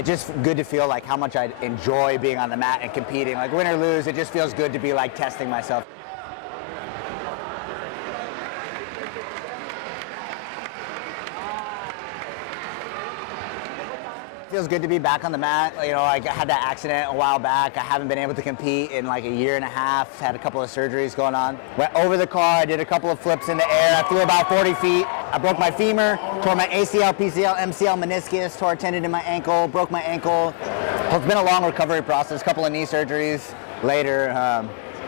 it's just good to feel like how much I enjoy being on the mat and competing. Like win or lose, it just feels good to be like testing myself. Feels good to be back on the mat. You know, I had that accident a while back. I haven't been able to compete in like a year and a half. Had a couple of surgeries going on. Went over the car, I did a couple of flips in the air. I flew about 40 feet. I broke my femur, tore my ACL, PCL, MCL, meniscus, tore a tendon in my ankle, broke my ankle. It's been a long recovery process, a couple of knee surgeries later.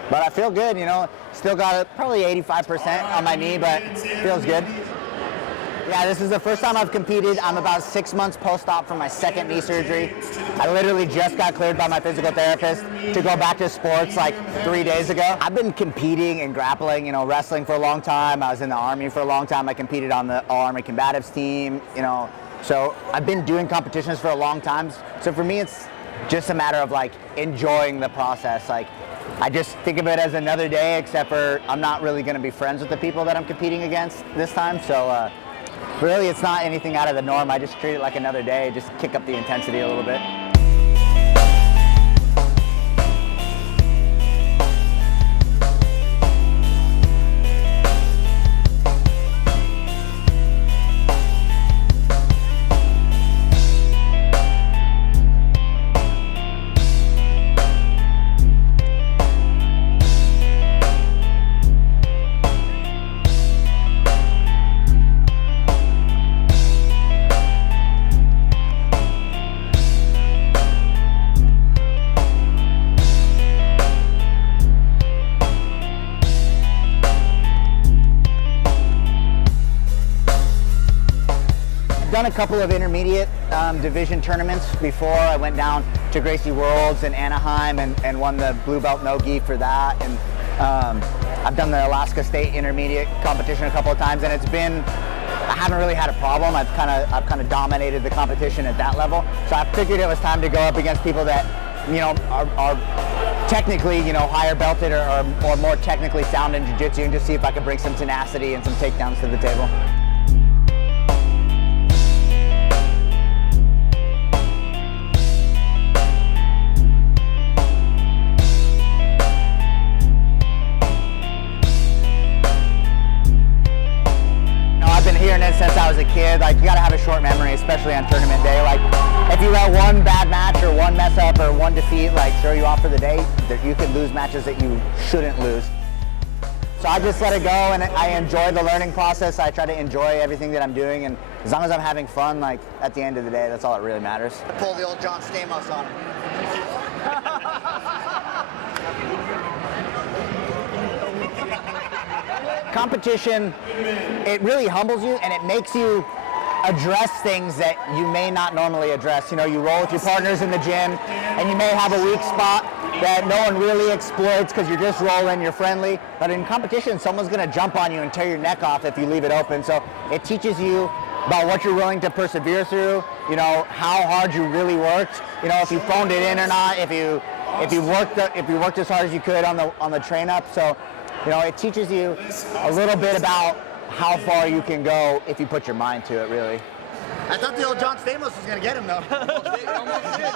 But I feel good, you know. Still got probably 85% on my knee, but feels good. Yeah, this is the first time I've competed. I'm about 6 months post-op from my second knee surgery. I literally just got cleared by my physical therapist to go back to sports like 3 days ago. I've been competing and grappling, you know, wrestling for a long time. I was in the Army for a long time. I competed on the All-Army Combatives team, you know. So I've been doing competitions for a long time. So for me, it's just a matter of like enjoying the process. Like, I just think of it as another day, except for I'm not really going to be friends with the people that I'm competing against this time. So really, it's not anything out of the norm. I just treat it like another day, just kick up the intensity a little bit. Done a couple of intermediate division tournaments before. I went down to Gracie Worlds in Anaheim and won the blue belt no-gi for that. And I've done the Alaska State intermediate competition a couple of times, and I haven't really had a problem. I've kind of dominated the competition at that level. So I figured it was time to go up against people that, you know, are technically, you know, higher belted or more technically sound in jiu-jitsu, and just see if I could bring some tenacity and some takedowns to the table. Hearing it since I was a kid, like you gotta have a short memory, especially on tournament day. Like if you let one bad match or one mess up or one defeat like throw you off for the day, you could lose matches that you shouldn't lose. So I just let it go, and I enjoy the learning process. I try to enjoy everything that I'm doing, and as long as I'm having fun, like at the end of the day, that's all that really matters. Pull the old John Stamos on him. Competition, it really humbles you, and it makes you address things that you may not normally address. You know, you roll with your partners in the gym, and you may have a weak spot that no one really exploits because you're just rolling, you're friendly. But in competition, someone's going to jump on you and tear your neck off if you leave it open. So it teaches you about what you're willing to persevere through, you know, how hard you really worked, you know, if you phoned it in or not, if you worked as hard as you could on the train up. So, you know, it teaches you a little bit about how far you can go if you put your mind to it, really. I thought the old John Stamos was going to get him, though. Almost did.